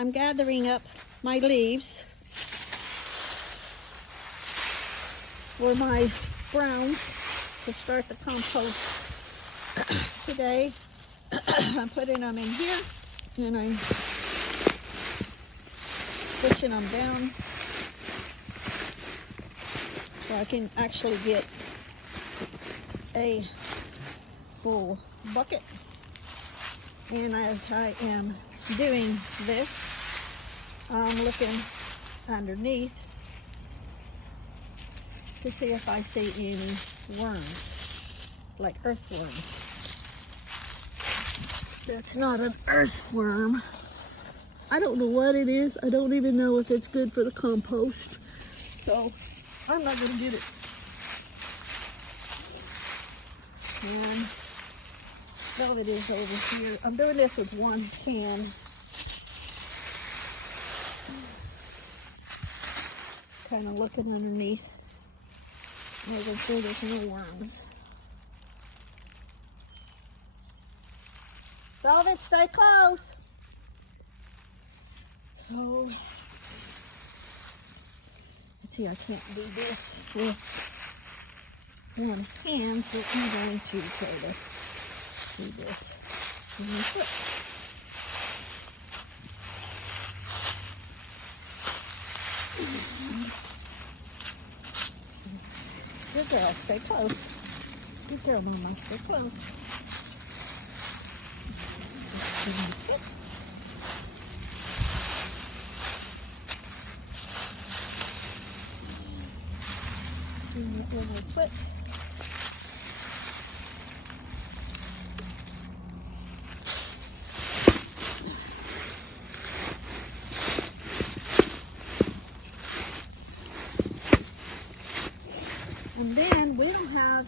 I'm gathering up my leaves for my browns to start the compost today. I'm putting them in here and I'm pushing them down so I can actually get a full bucket. And as I am doing this, I'm looking underneath to see if I see any worms, like earthworms. That's not an earthworm. I don't know what it is. I don't even know if it's good for the compost. So I'm not gonna get it. And no, it is over here. I'm doing this with one can. Kind of looking underneath. Making sure there's no worms. Velvet, stay close. So, let's see, I can't do this with one hand, so I'm going to try to do this with my foot. Good girl, stay close. Good girl, Mama, stay close. And that little foot. And then we don't have,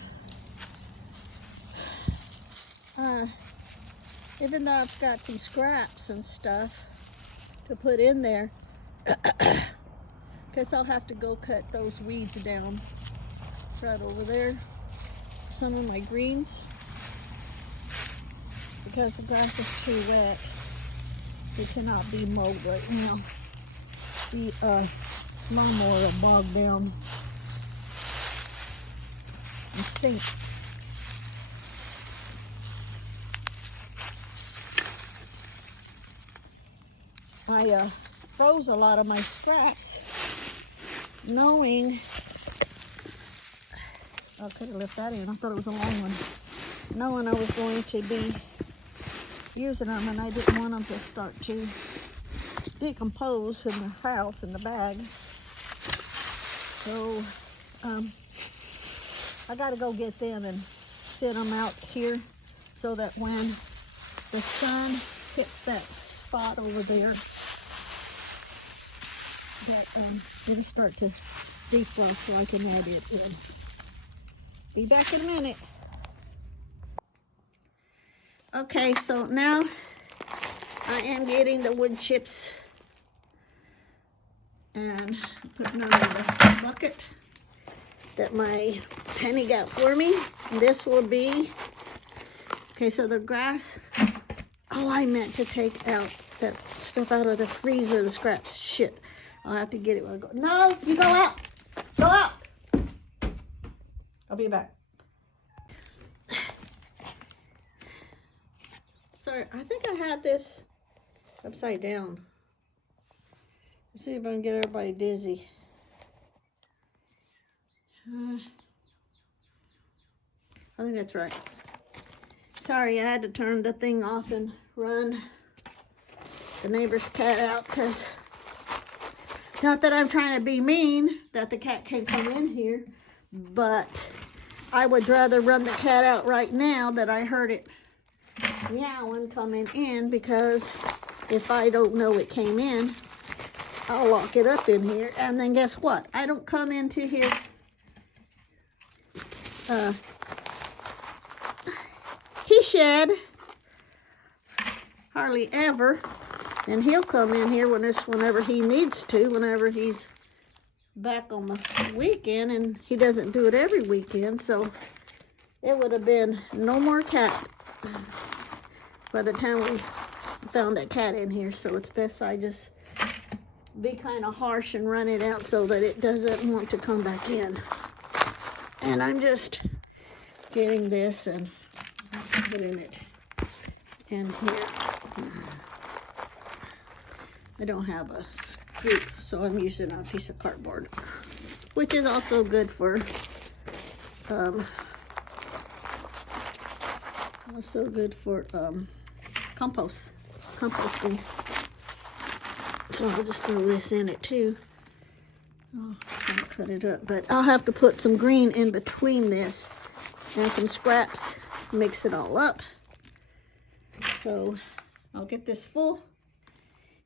even though I've got some scraps and stuff to put in there, because I'll have to go cut those weeds down right over there. Some of my greens, because the grass is too wet. It cannot be mowed right now. The lawnmower will bog down and sink. I froze a lot of my scraps, knowing, I could have left that in, I thought it was a long one, knowing I was going to be using them, and I didn't want them to start to decompose in the house, in the bag. So, I gotta go get them and sit them out here so that when the sun hits that spot over there, that it'll start to defrost so I can add it in. Be back in a minute. Okay, so now I am getting the wood chips and putting them in the bucket that my Penny got for me. And this will be, okay, so the grass, oh, I meant to take out that stuff out of the freezer, the scraps. Shit, I'll have to get it when I go. No, you go out. Go out. I'll be back. Sorry, I think I had this upside down. Let's see if I can get everybody dizzy. I think that's right. Sorry, I had to turn the thing off and run the neighbor's cat out, because not that I'm trying to be mean that the cat can't come in here, but I would rather run the cat out right now that I heard it meowing coming in, because if I don't know it came in, I'll lock it up in here, and then guess what? I don't come into his he shed hardly ever, and he'll come in here whenever he needs to, whenever he's back on the weekend, and he doesn't do it every weekend, so it would have been no more cat by the time we found a cat in here, so it's best I just be kind of harsh and run it out so that it doesn't want to come back in. And I'm just getting this and putting it in here. I don't have a scoop, so I'm using a piece of cardboard, which is also good for composting. So I'll just throw this in it too. Oh, I'll cut it up, but I'll have to put some green in between this and some scraps, mix it all up. So I'll get this full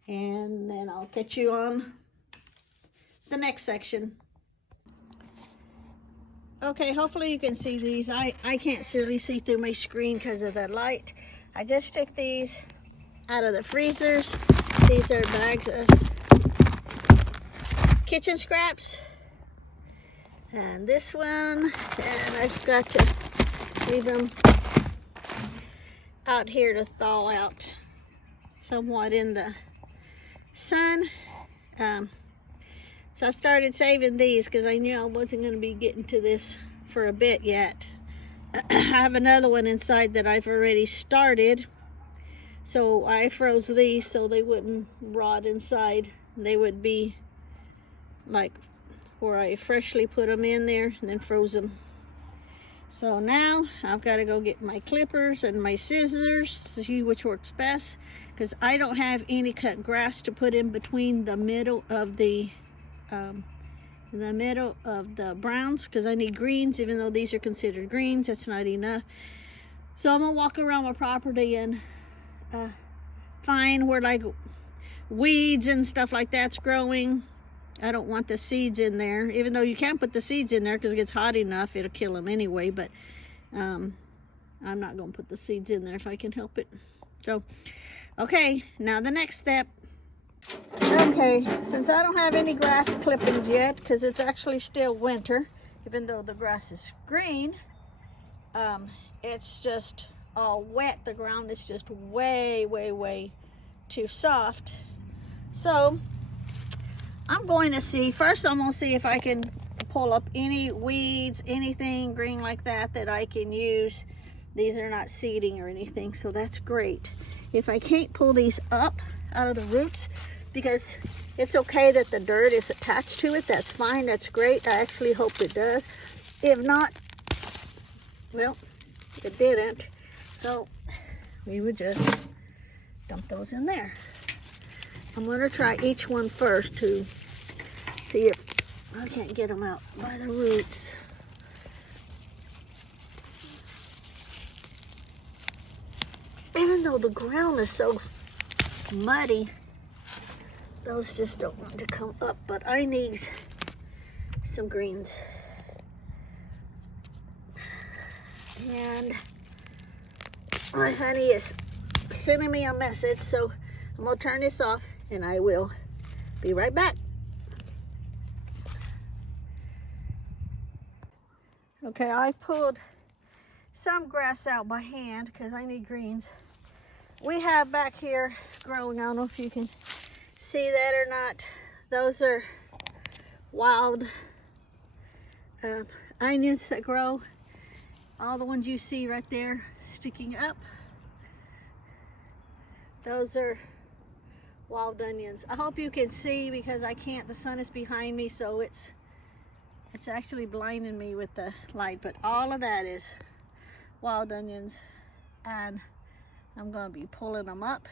and then I'll catch you on the next section. Okay, hopefully you can see these. I can't really see through my screen because of the light. I just took these out of the freezers. These are bags of kitchen scraps. And this one, and I've got to leave them out here to thaw out somewhat in the sun. So I started saving these because I knew I wasn't going to be getting to this for a bit yet. I have another one inside that I've already started. So I froze these so they wouldn't rot inside. They would be like where I freshly put them in there and then froze them. So now I've got to go get my clippers and my scissors to see which works best, because I don't have any cut grass to put in between the middle of the browns, because I need greens. Even though these are considered greens, that's not enough. So I'm gonna walk around my property and find where like weeds and stuff like that's growing. I don't want the seeds in there, even though you can put the seeds in there because it gets hot enough, it'll kill them anyway, but I'm not going to put the seeds in there if I can help it. So, okay, now the next step. Okay, since I don't have any grass clippings yet, because it's actually still winter, even though the grass is green, it's just all wet. The ground is just way too soft. So I'm going to see, first I'm going to see if I can pull up any weeds, anything green like that that I can use. These are not seeding or anything, so that's great. If I can't pull these up out of the roots, because it's okay that the dirt is attached to it, that's fine, that's great. I actually hope it does. If not, well, it didn't. So we would just dump those in there. I'm going to try each one first to see if I can't get them out by the roots. Even though the ground is so muddy, those just don't want to come up, but I need some greens. And my honey is sending me a message, so I'm going to turn this off and I will be right back. Okay, I pulled some grass out by hand because I need greens. We have back here growing, I don't know if you can see that or not, those are wild onions that grow. All the ones you see right there sticking up, those are wild onions. I hope you can see because I can't, the sun is behind me, so it's actually blinding me with the light, but all of that is wild onions, and I'm going to be pulling them up.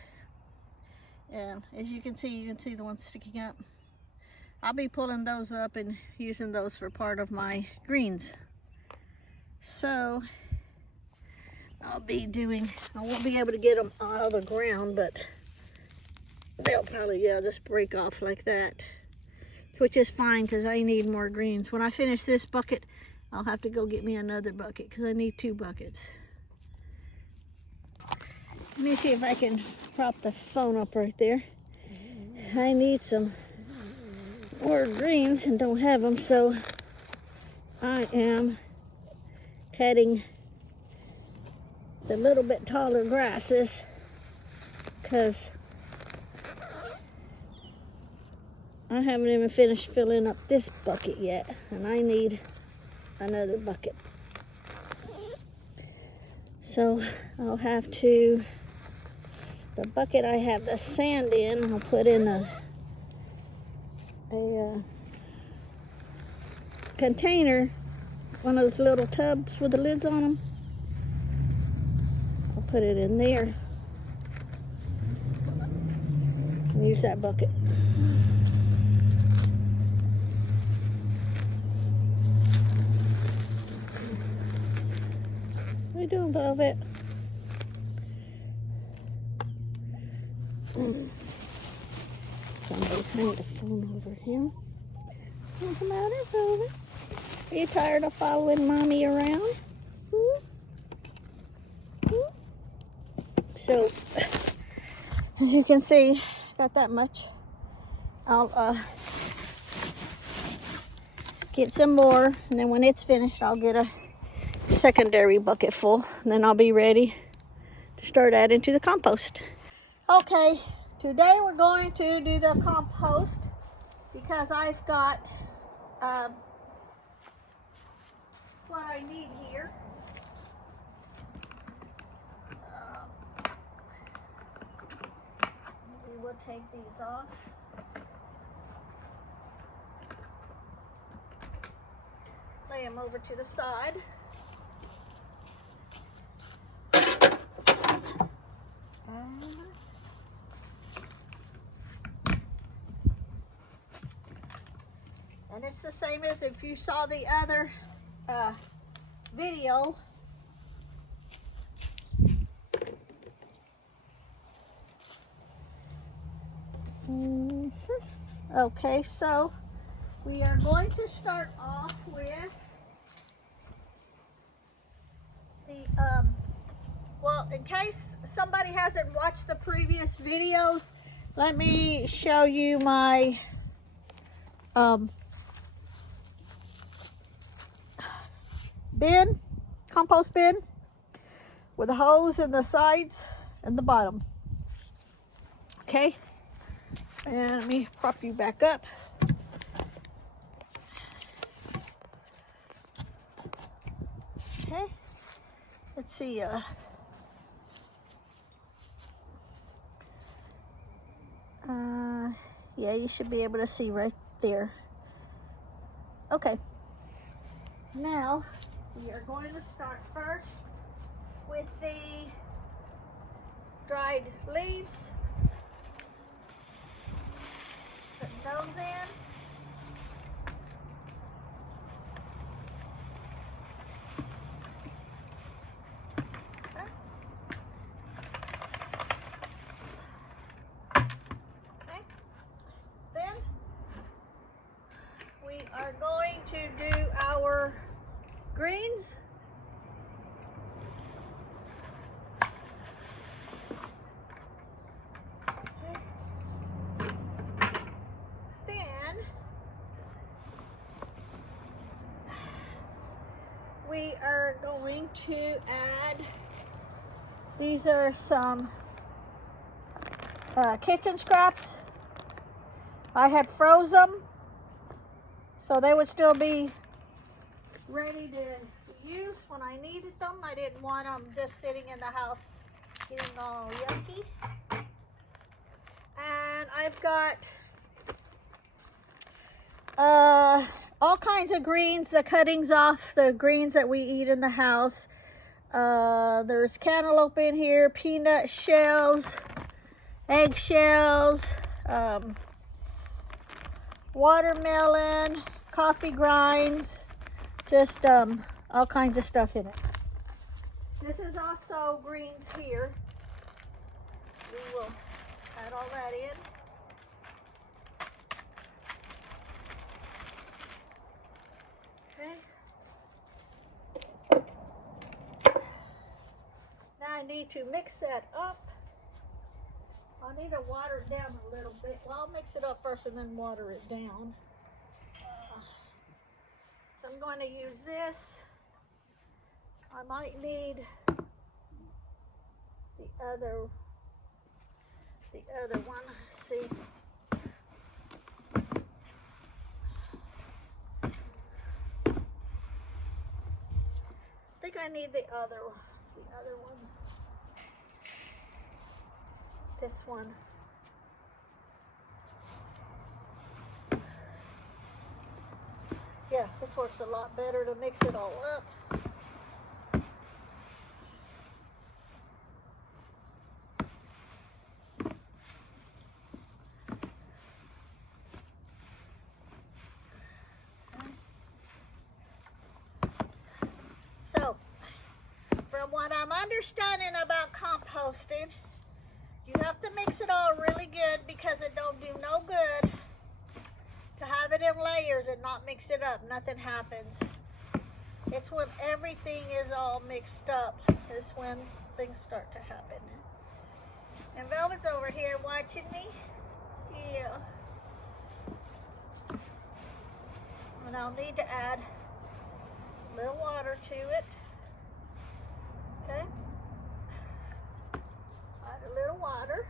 And as you can see the ones sticking up. I'll be pulling those up and using those for part of my greens. So I'll be doing, I won't be able to get them out of the ground, but they'll probably, yeah, just break off like that, which is fine because I need more greens. When I finish this bucket, I'll have to go get me another bucket because I need 2 buckets. Let me see if I can prop the phone up right there. I need some more greens and don't have them, so I am cutting the little bit taller grasses because I haven't even finished filling up this bucket yet, and I need another bucket. So I'll have to, the bucket I have the sand in, I'll put in a container, one of those little tubs with the lids on them. I'll put it in there and use that bucket. What are you doing, Velvet? Somebody hang the phone over him. What's the matter, Velvet? Are you tired of following Mommy around? So, as you can see, got that much. I'll get some more, and then when it's finished, I'll get a secondary bucket full, and then I'll be ready to start adding to the compost. Okay, today we're going to do the compost because I've got what I need here. Maybe we'll take these off. Lay them over to the side. And it's the same as if you saw the other video. Okay, so we are going to start off with the, well, in case somebody hasn't watched the previous videos, let me show you my bin, compost bin, with a hose in the sides and the bottom. Okay, and let me prop you back up. Okay, let's see. Yeah, you should be able to see right there. Okay, now we are going to start first with the dried leaves. Put those in. Are going to do our greens. Okay. Then we are going to add, these are some kitchen scraps. I had froze them, so they would still be ready to use when I needed them. I didn't want them just sitting in the house getting all yucky. And I've got all kinds of greens, the cuttings off the greens that we eat in the house. There's cantaloupe in here, peanut shells, egg shells, watermelon, coffee grinds, just all kinds of stuff in it. This is also greens here. We will add all that in. Okay. Now I need to mix that up. I need to water it down a little bit. Well, I'll mix it up first and then water it down. So I'm going to use this. I might need the other the other one. See. I think I need the other one. This one. Yeah, this works a lot better to mix it all up. So, from what I'm understanding about composting, you have to mix it all really good because it don't do no good to have it in layers and not mix it up. Nothing happens. It's when everything is all mixed up is when things start to happen. And Velvet's over here watching me. Yeah. And I'll need to add a little water to it. Okay. Add a little water.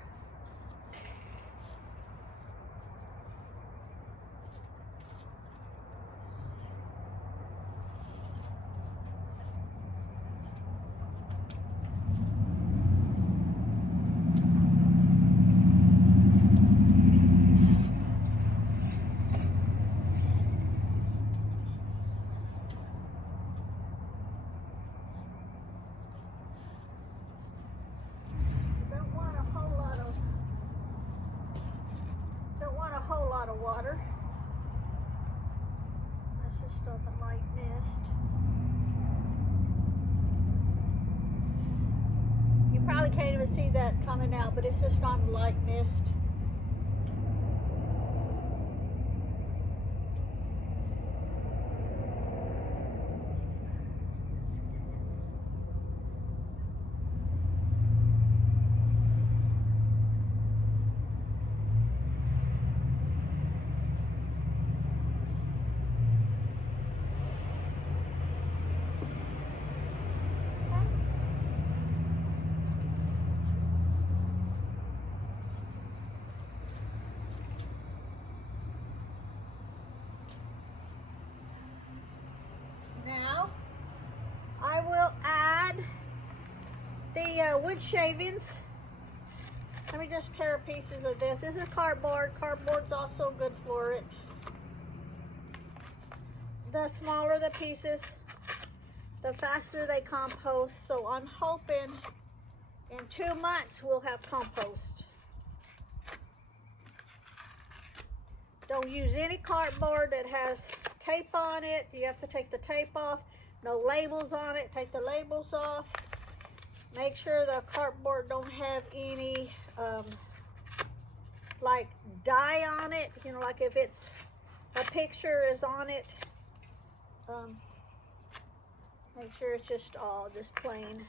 Water. That's just on the light mist. You probably can't even see that coming out, but it's just on the light mist. Now, I will add the wood shavings. Let me just tear pieces of this. This is cardboard. Cardboard's also good for it. The smaller the pieces, the faster they compost. So I'm hoping in 2 months we'll have compost. Don't use any cardboard that has tape on it. You have to take the tape off. No labels on it. Take the labels off. Make sure the cardboard don't have any like dye on it. You know, like if it's a picture is on it. Make sure it's just all just plain.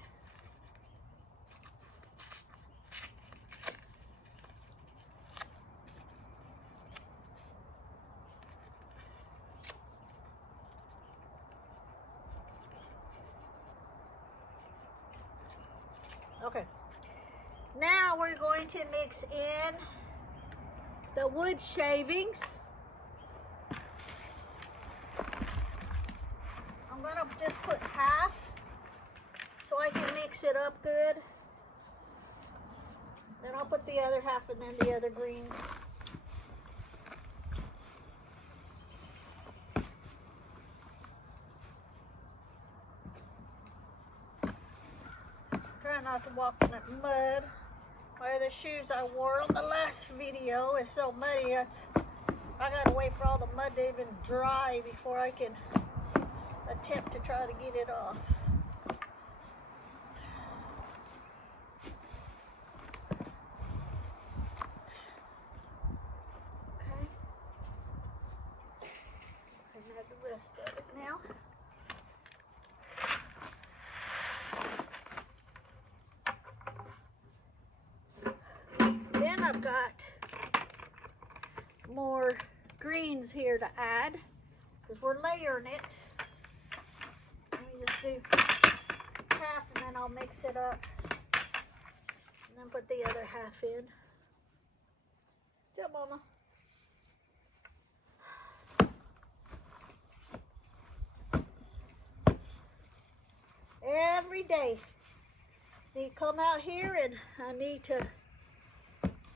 Okay, now we're going to mix in the wood shavings. I'm going to just put half so I can mix it up good. Then I'll put the other half and then the other greens. Try not to walk in that mud. Or the shoes I wore on the last video is so muddy. I gotta wait for all the mud to even dry before I can attempt to try to get it off. Okay. And add the rest of it now. Then I've got more greens here to add because we're layering it. Let me just do half and then I'll mix it up and then put the other half in. What's up, Mama? Every day. Need to come out here and I need to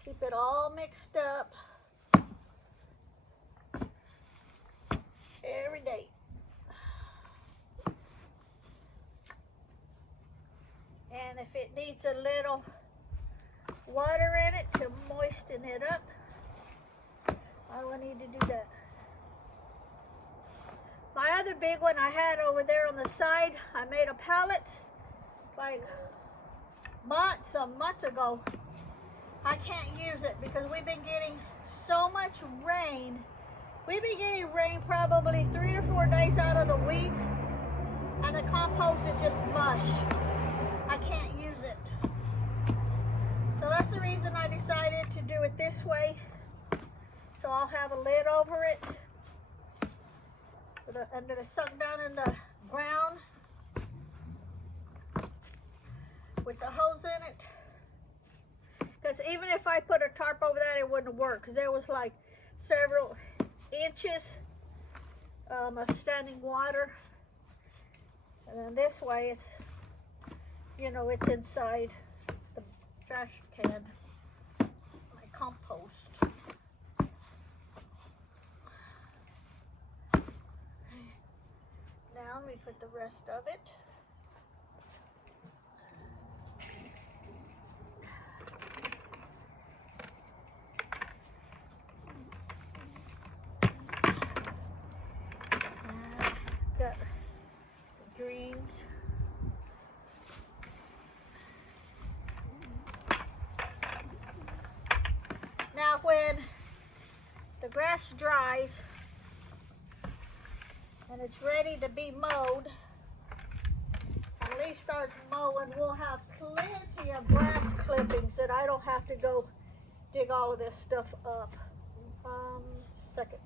keep it all mixed up. Every day. And if it needs a little water in it to moisten it up, I will need to do that. My other big one I had over there on the side, I made a pallet like some months ago. I can't use it because we've been getting so much rain. We've been getting rain probably 3 or 4 days out of the week, and the compost is just mush. I can't use it. So that's the reason I decided to do it this way. So I'll have a lid over it under the sunk down in the ground with the hose in it. Because even if I put a tarp over that, it wouldn't work because there was like several inches of standing water. And then this way it's, you know, it's inside the trash can, my compost. Now we put the rest of it. Got some greens. Now when the grass dries and it's ready to be mowed, at least starts mowing, we'll have plenty of grass clippings that I don't have to go dig all of this stuff up. Second.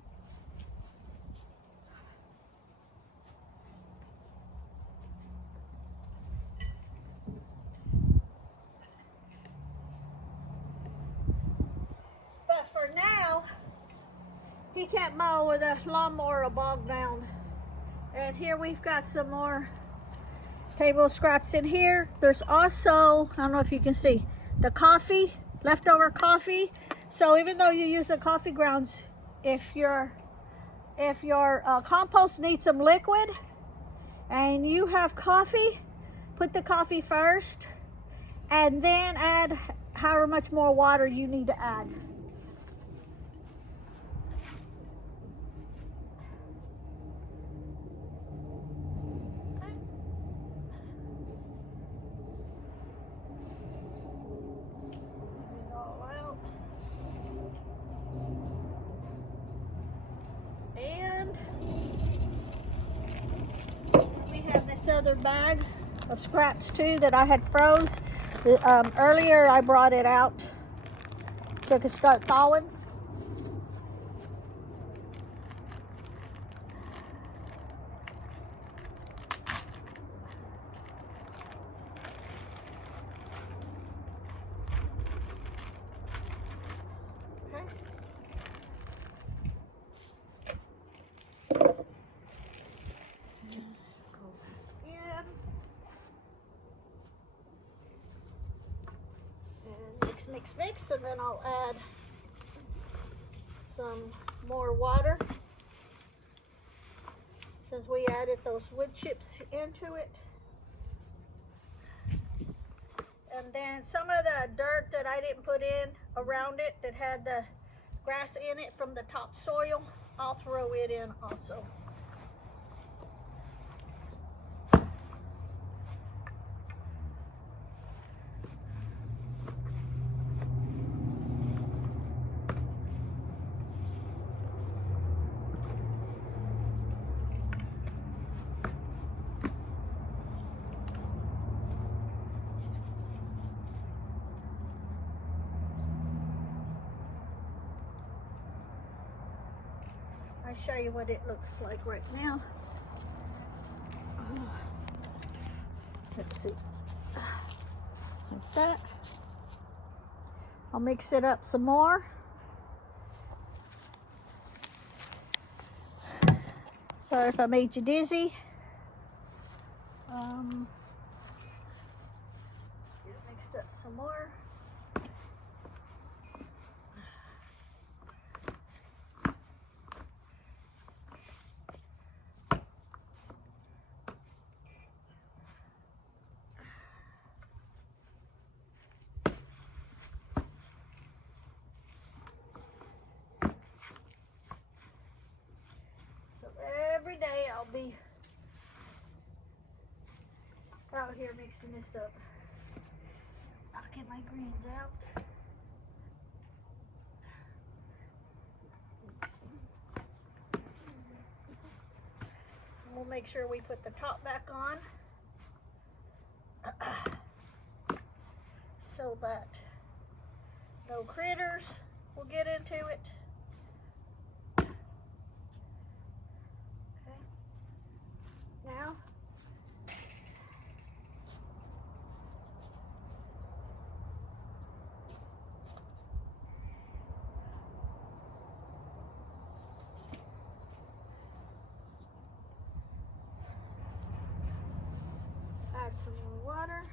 But for now, he can't mow with a lawnmower bogged down. And here we've got some more table scraps in here. There's also, I don't know if you can see, the coffee, leftover coffee. So even though you use the coffee grounds, if your compost needs some liquid and you have coffee, put the coffee first and then add however much more water you need to add. This other bag of scraps too that I had froze. Earlier I brought it out so it could start thawing. Mix, and then I'll add some more water since we added those wood chips into it. And then some of the dirt that I didn't put in around it that had the grass in it from the topsoil, I'll throw it in also. I'll show you what it looks like right now. Let's see. Like that. I'll mix it up some more. Sorry if I made you dizzy. Get mixed up some more. So every day I'll be out here mixing this up. I'll get my greens out. We'll make sure we put the top back on so that no critters will get into it. Okay. Now add some more water.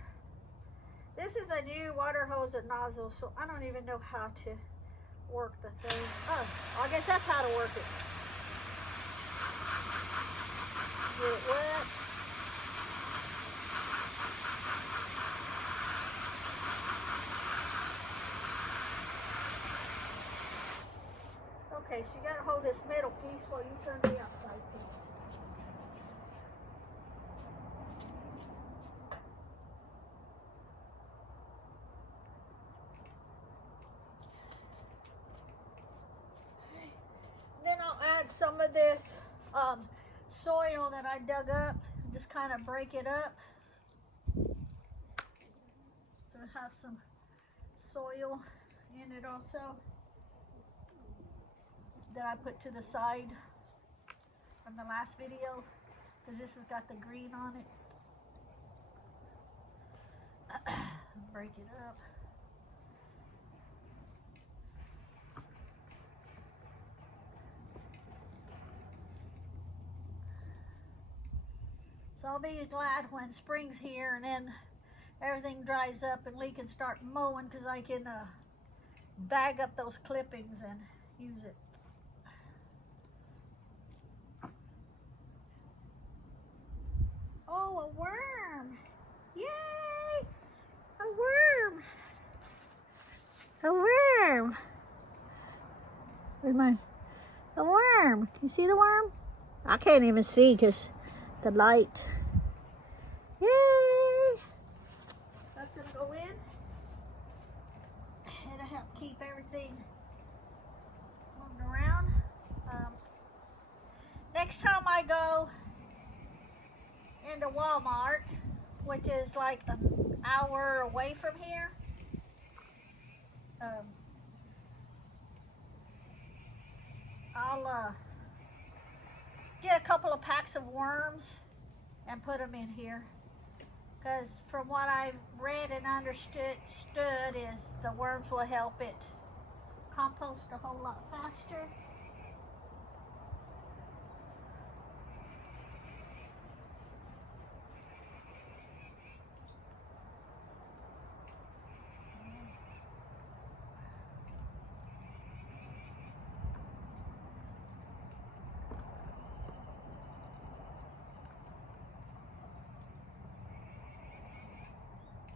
This is a new water hose and nozzle, so I don't even know how to work the thing. Oh, I guess that's how to work it. Get it wet. Okay, so you gotta hold this middle piece while you turn the outside piece. Some of this soil that I dug up, just kind of break it up. So I have some soil in it also that I put to the side from the last video, because this has got the green on it. Break it up. So I'll be glad when spring's here and then everything dries up and we can start mowing, because I can bag up those clippings and use it. Oh, a worm! Yay! A worm! A worm! Where's my... A worm! Can you see the worm? I can't even see because the light. Yay! That's gonna go in. It'll help keep everything moving around. Next time I go into Walmart, which is like an hour away from here, I'll get a couple of packs of worms and put them in here, because from what I've read and understood is the worms will help it compost a whole lot faster.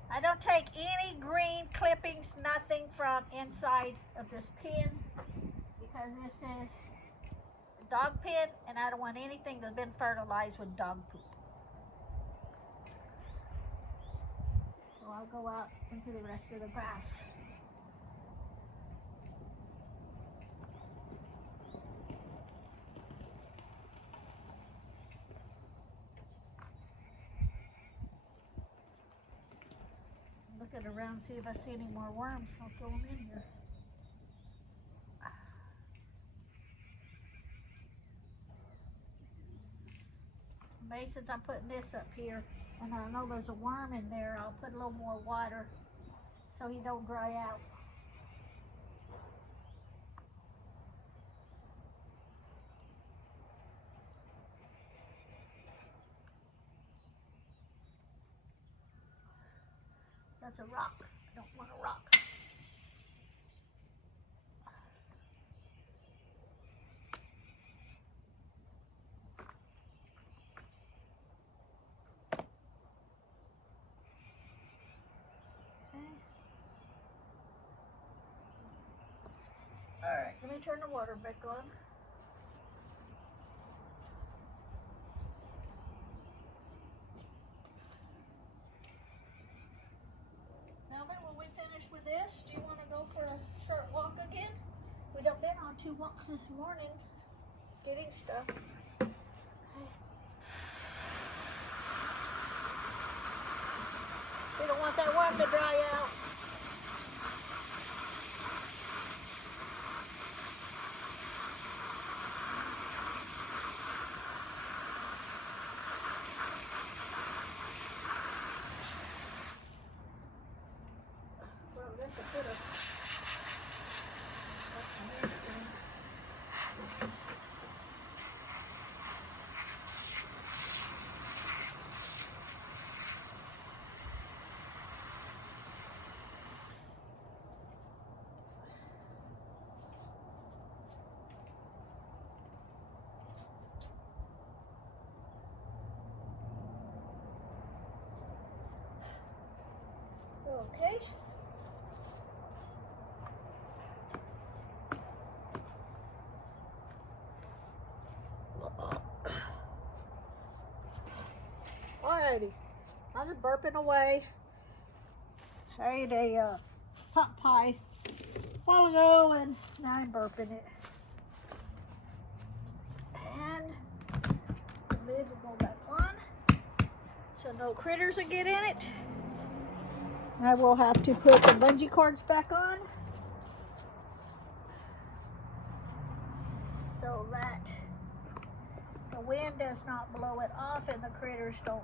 I don't take any green clippings, nothing from inside of this pen, because this is a dog pen and I don't want anything that's been fertilized with dog poop. So I'll go out into the rest of the grass. Looking around, see if I see any more worms. I'll throw them in here. Maybe since I'm putting this up here, and I know there's a worm in there, I'll put a little more water so he don't dry out. That's a rock. I don't want a rock. Alright, let me turn the water back on. Melvin, when we finish with this, do you want to go for a short walk again? We done been on 2 walks this morning getting stuff. We don't want that worm to dry out. Well, that's a bit of... Okay. Alrighty. I'm just burping away. I ate a pot pie a while ago and now I'm burping it. And the lid will go back on so no critters will get in it. I will have to put the bungee cords back on so that the wind does not blow it off and the critters don't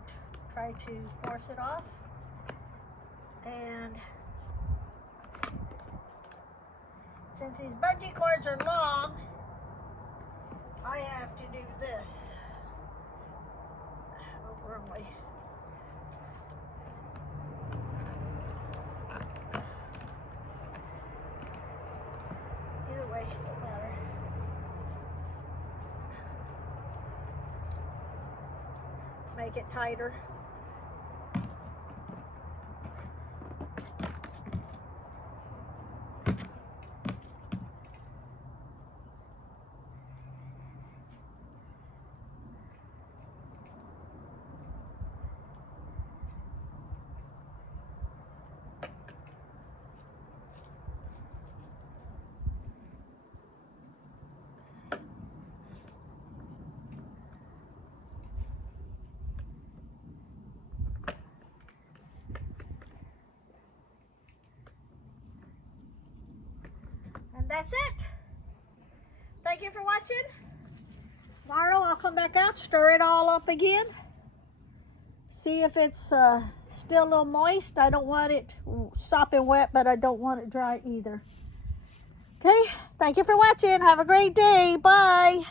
try to force it off. And since these bungee cords are long, I have to do this. Oh, wrong way. Either way, it don't matter. Make it tighter. And that's it. Thank you for watching. Tomorrow I'll come back out, stir it all up again. See if it's still a little moist. I don't want it sopping wet, but I don't want it dry either. Okay, thank you for watching. Have a great day. Bye.